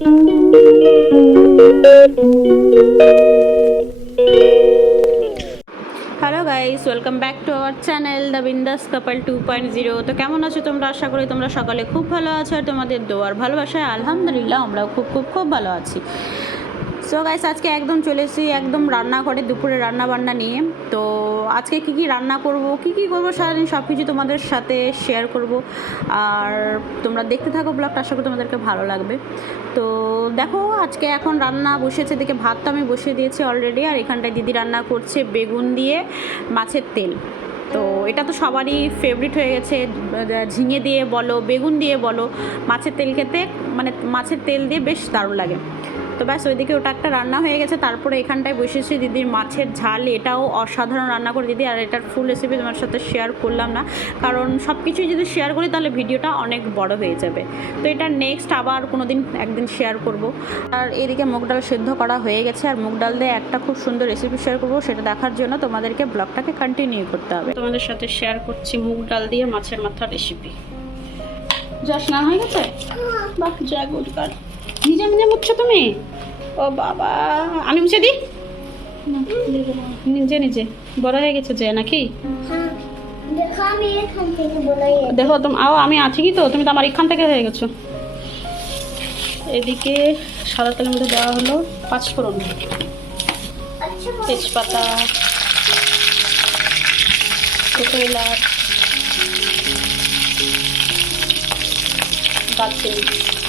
Hello guys, welcome back to our channel the বিন্দাস কাপল 2.0। তো কেমন আছো তোমরা? আশা করি তোমরা সকালে খুব ভালো আছো, আর তোমাদের দোয়ার ভালোবাসায় আলহামদুলিল্লাহ আমরাও খুব খুব খুব ভালো আছি। সো গাইস, আজকে একদম চলে এসেছি একদম রান্নাঘরে দুপুরে রান্না বান্না নিয়ে। তো আজকে কি রান্না করব, কি করব সারাদিন সব কিছু তোমাদের সাথে শেয়ার করব, আর তোমরা দেখতে থাকো ব্লগটা, আশা করি তোমাদেরকে ভালো লাগবে। তো দেখো, আজকে এখন রান্না বসেছে, দেখে ভাতটা আমি বসিয়ে দিয়েছি অলরেডি, আর এখানটায় দিদি রান্না করছে বেগুন দিয়ে মাছের তেল। তো এটা তো সবারই ফেভারিট হয়ে গেছে, ঝিঙে দিয়ে বলো বেগুন দিয়ে বলো, মাছের তেল খেতে মানে মাছের তেল দিয়ে বেশ দারুণ লাগে। তো ব্যাস ওইদিকে ওটা একটা রান্না হয়ে গেছে। তারপরে এখানটায় বসেছি দিদির মাছের ঝাল, এটাও অসাধারণ রান্না করে দিদি, আর এটার ফুল রেসিপি তোমার সাথে শেয়ার করলাম না, কারণ সব কিছুই যদি শেয়ার করি তাহলে ভিডিওটা অনেক বড় হয়ে যাবে। তো এটা নেক্সট আবার কোনো দিন একদিন শেয়ার করব। আর এদিকে মুগ ডাল সেদ্ধ করা হয়ে গেছে, আর মুগ ডাল দিয়ে একটা খুব সুন্দর রেসিপি শেয়ার করব, সেটা দেখার জন্য তোমাদেরকে ব্লগটাকে কন্টিনিউ করতে হবে। তোমাদের সাথে শেয়ার করছি মুগ ডাল দিয়ে মাছের মাথা রেসিপি। যা স্নান হয়ে গেছে? বাহ, যা গুড গার্ল। নিজে নিজে মুছছো তুমি? ও বাবা, আমি মুছে দিই? নিজে নিজে বড় হয়ে গেছে যে নাকি? দেখো তুমি আও, আমি আছি কি? তো তুমি তো আমার এখান থেকে হয়ে গেছো। এদিকে সাদা তেলের মধ্যে দেওয়া হলো পাঁচফোড়ন, তেজপাতা, ছোটো এলাচ, দারচিনি,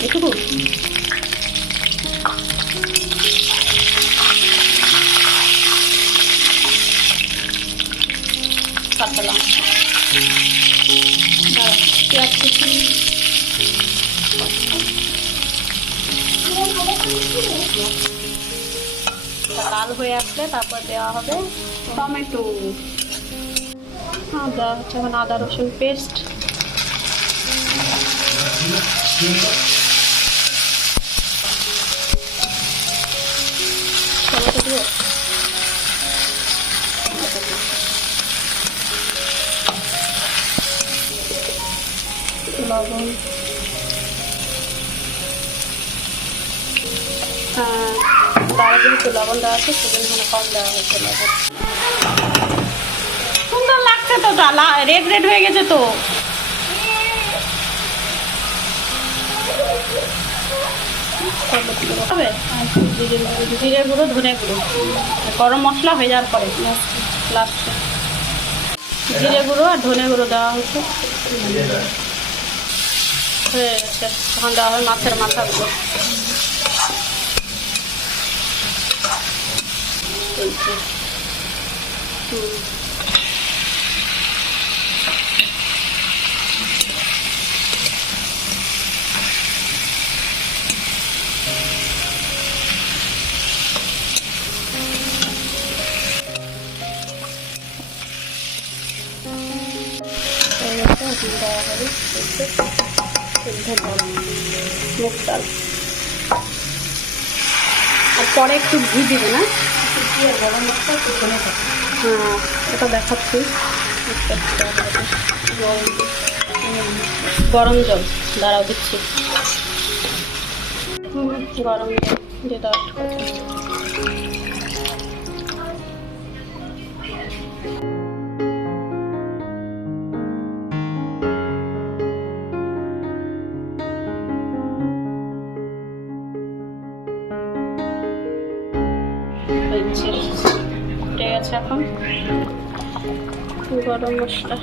এটুকু। কাঁচা লঙ্কা, পেঁয়াজ কুচি, লাল হয়ে আসলে তারপর দেওয়া হবে টমেটো, আদা, যেমন আদা রসুন পেস্ট, টমেটো দিয়ে লবণ, তার যেহেতু লবণ দেওয়া আছে সেজন্য কম দেওয়া হয়েছে লবণ। সুন্দর লাগছে তো, রেড রেড হয়ে গেছে তো। জিরে গুঁড়ো, ধনে গুঁড়ো, গরম মশলা হয়ে যাওয়ার পরে লাস্টে জিরে গুঁড়ো আর ধনে গুঁড়ো দেওয়া হয়েছে। হয়ে গেছে, তখন দেওয়া হয় মাছের মাথাগুলো। দেওয়া হবে মুগ ডাল, আর পরে একটু ঘি দিবে না? হ্যাঁ, এটা দেখাচ্ছি। গরম জল দাঁড়াও দিচ্ছি, গরম জল দিয়ে দাও। ফুটে গেছে, এখন গরম মশলা,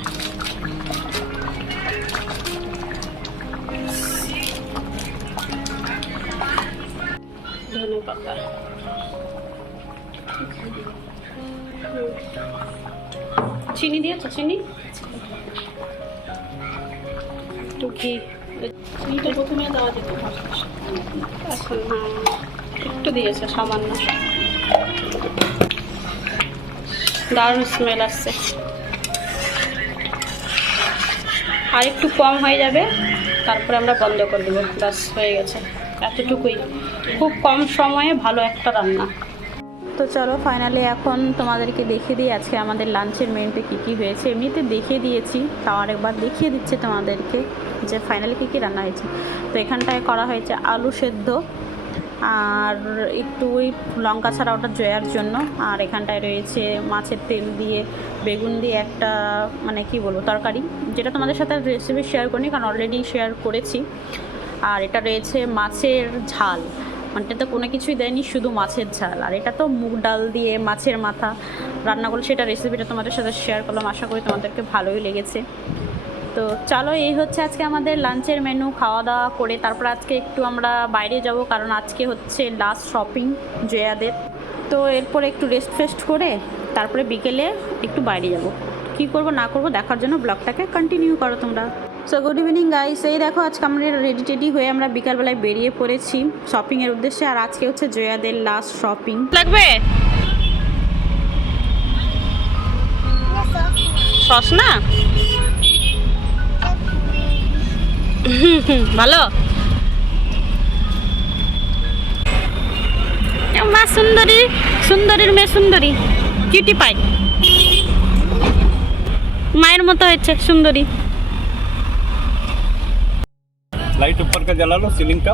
ধনে পাতা, চিনি দিয়েছো? চিনি, একটু ঘি, চিনিটা প্রথমে দেওয়া যেত, এখন হ্যাঁ একটু দিয়েছে সামান্য। দারুণ স্মেল আসছে, আর একটু কম হয়ে যাবে, তারপরে আমরা বন্ধ করে দেবো। ব্যাস হয়ে গেছে, এতটুকুই। খুব কম সময়ে ভালো একটা রান্না। তো চলো ফাইনালি এখন তোমাদেরকে দেখিয়ে দিই আজকে আমাদের লাঞ্চের মেনুতে কী কী হয়েছে। এমনিতে দেখিয়ে দিয়েছি, তাও আরেকবার দেখিয়ে দিচ্ছে তোমাদেরকে যে ফাইনালি কী কী রান্না হয়েছে। তো এখানটায় করা হয়েছে আলু সেদ্ধ, আর একটু ওই লঙ্কা ছাড়া ওটা জয়ার জন্য। আর এখানটায় রয়েছে মাছের তেল দিয়ে বেগুন দিয়ে একটা মানে কি বলবো তরকারি, যেটা তোমাদের সাথে রেসিপি শেয়ার করিনি কারণ অলরেডি শেয়ার করেছি। আর এটা রয়েছে মাছের ঝাল, মানে এটা তো কোনো কিছুই দেয়নি, শুধু মাছের ঝাল। আর এটা তো মুগ ডাল দিয়ে মাছের মাথা রান্না করলে, সেটা রেসিপিটা তোমাদের সাথে শেয়ার করলাম, আশা করি তোমাদেরকে ভালোই লেগেছে। তো চলো, এই হচ্ছে আজকে আমাদের লাঞ্চের মেনু। খাওয়া দাওয়া করে তারপর আজকে একটু আমরা বাইরে যাব, কারণ আজকে হচ্ছে লাস্ট শপিং জয়াদের। তো এরপরে একটু রেস্ট ফেস্ট করে তারপরে বিকেলে একটু বাইরে যাব। কি করব না করব দেখার জন্য ব্লগটাকে কন্টিনিউ করো তোমরা। সো গুড ইভিনিং গাইস, এই দেখো আজকে আমরা রেডি টেডি হয়ে আমরা বিকালবেলায় বেরিয়ে পড়েছি শপিংয়ের উদ্দেশ্যে। আর আজকে হচ্ছে জয়াদের লাস্ট শপিং। লাগবে সস না? ভালো মা সুন্দরী, সুন্দরীর মেয়ে সুন্দরী, কিউটি পাই, মায়ের মতো হয়েছে সুন্দরী। लाइट ऊपर का जला लो, सीलिंग का।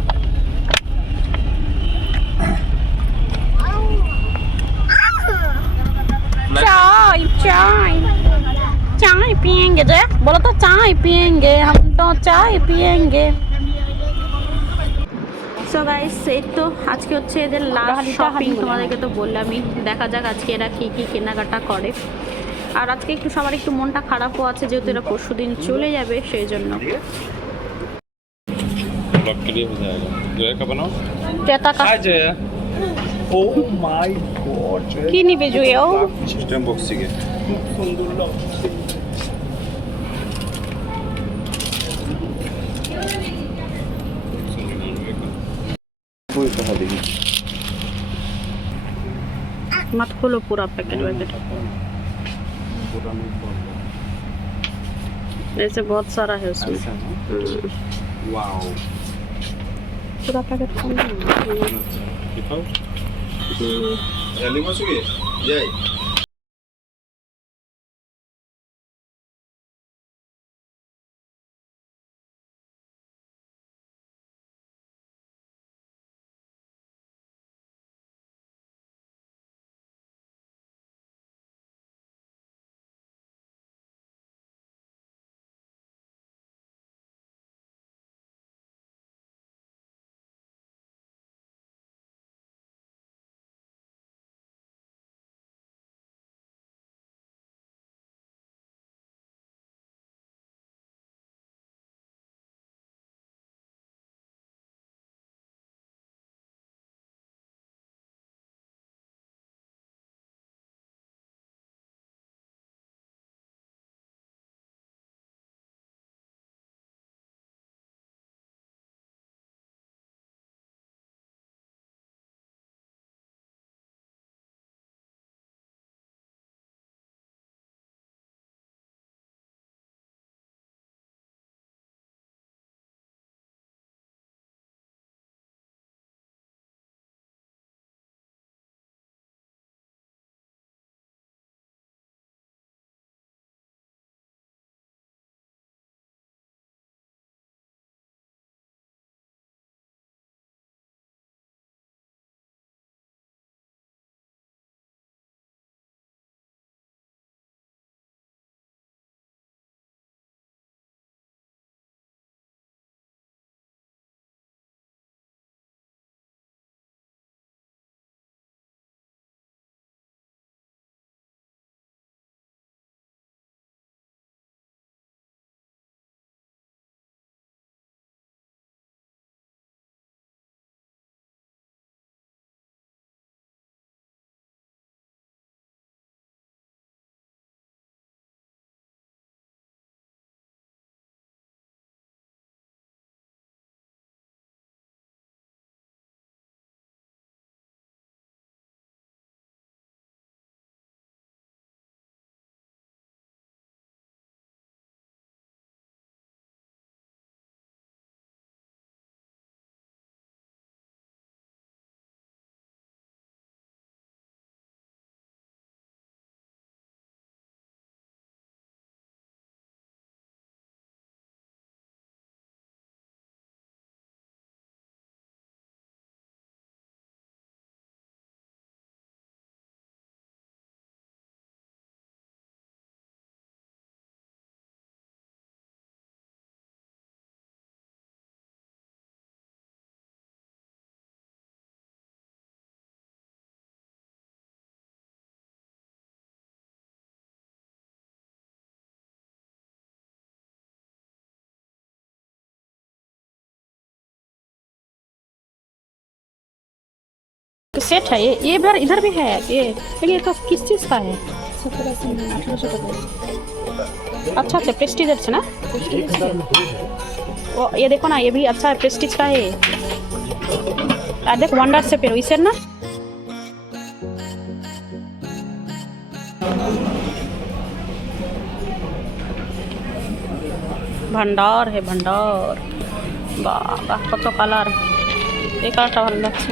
चाय चाय चाय पियेंगे जय, बोलो तो चाय पियेंगे, हम तो चाय पियेंगे। সো গাইস, এই তো আজকে হচ্ছে এদের লাস্ট শপিং, তোমাদেরকে তো বললামই। দেখা যাক আজকে এরা কী কী কেনাকাটা করে। আর আজকে একটু সবার একটু মনটা খারাপও আছে, যেহেতু এরা পরশু দিন চলে যাবে সেই জন্য। ब्लॉग के लिए हो जाएगा। जोया का बनाओ। জেতা hi Zoya. Oh my god Zoya. কি নিবে জুয়েও? सिस्टम बॉक्सिंग है। खूब सुंदर लागছে। कोई कहा देखी। मत खोलो पूरा पैकेट वैकेट, पूरा नहीं खोल रहा। ऐसे बहुत सारा है उसमें। ऐसा है? वाओ। पूरा पैकेट खोलो। दिखाओ। जल्दी मत जय। सेट है ये इधर भी है ये तो किस चीज़ का है? अच्छा अच्छा प्रेस्टीज है ना। वो ये देखो ना, ये भी अच्छा है, प्रेस्टीज का है। देख वंडर से पेरो इसे ना। भंडार है भंडार। बाबा कत कालार এই কালারটা ভালো লাগছে।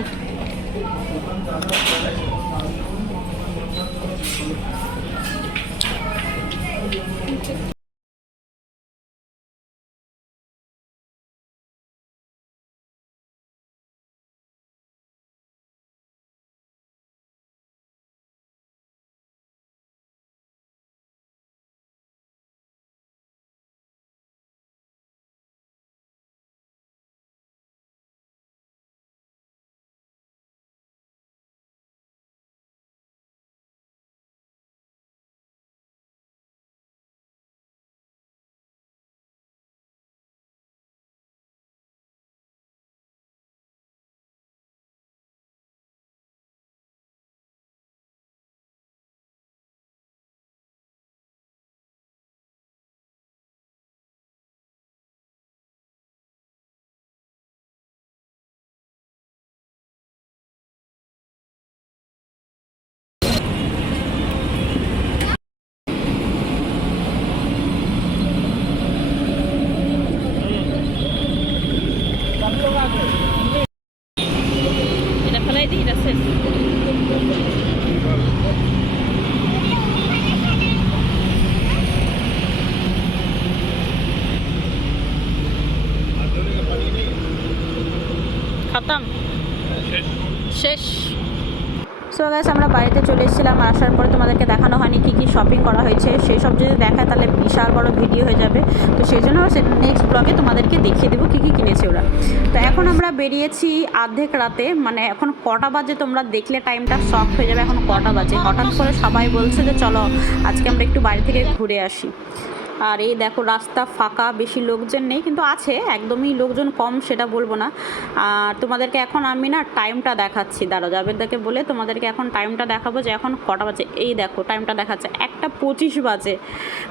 এটা ফেলাই দিই, এটা শেষ। খতম, শেষ। সো গাইস আমরা বাড়িতে চলে এসেছিলাম, আসার পরে তোমাদেরকে দেখানো হয়নি কী কী শপিং করা হয়েছে। সেই সব যদি দেখায় তাহলে বিশাল বড় ভিডিও হয়ে যাবে, তো সেই জন্য নেক্সট ব্লগে তোমাদেরকে দেখিয়ে দেবো কী কী কিনেছে ওরা। তো এখন আমরা বেরিয়েছি অর্ধেক রাতে, মানে এখন কটা বাজে তোমরা দেখলে টাইমটা শক হয়ে যাবে। এখন কটা বাজে, হঠাৎ করে সবাই বলছে যে চলো আজকে আমরা একটু বাড়ি থেকে ঘুরে আসি। আর এই দেখো রাস্তা ফাঁকা, বেশি লোকজন নেই, কিন্তু আছে, একদমই লোকজন কম সেটা বলবো না। আর তোমাদেরকে এখন আমি না টাইমটা দেখাচ্ছি, দাঁড়াও জাবেদদাকে বলে তোমাদেরকে এখন টাইমটা দেখাবো যে এখন কটা বাজে। এই দেখো টাইমটা দেখাচ্ছে 1:25 বাজে।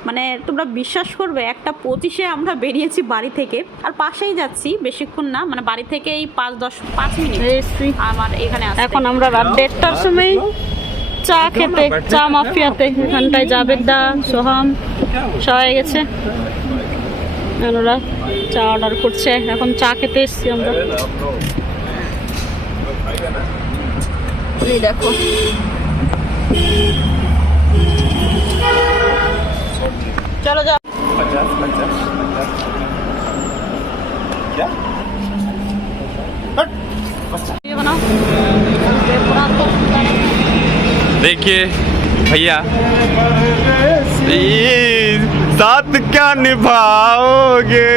মানে তোমরা বিশ্বাস করবে 1:25-এ আমরা বেরিয়েছি বাড়ি থেকে, আর পাশেই যাচ্ছি, বেশিক্ষণ না, মানে বাড়ি থেকে এই 5 মিনিট আমার এখানে আসতে। এখন আমরা রাত 1:30টার সময় চা খেতে, চা মাফিয়াতে, এখানটায় জাবেদদা সোহাম সবাই গেছে, ওরা চা অর্ডার করছে। এখন চা খেতে এসছি আমরা। এই দেখো চলো যাও। 50 क्या ये बनाओ पूरा तो देखिए भैया साथ क्या निभाओगे।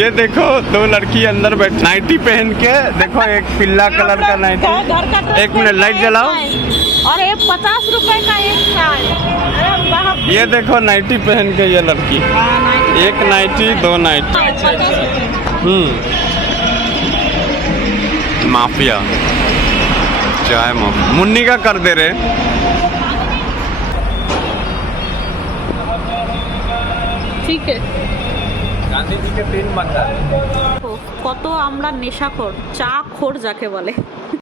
ये देखो दो लड़की अंदर बैठ नाइटी पहन के, देखो एक पीला कलर का नाइटी। एक मिनट लाइट जलाओ। और ये 50 रुपए का एक चाय। ये देखो नाइटी पहन के ये लड़की, एक नाइटी दो नाइटी। माफिया चाय माफिया मुन्नी का कर दे रहे। ठीक है गांधी जी के 3 मंदिर। কত আমরা নেশাখোর, চা খোর যাকে বলে।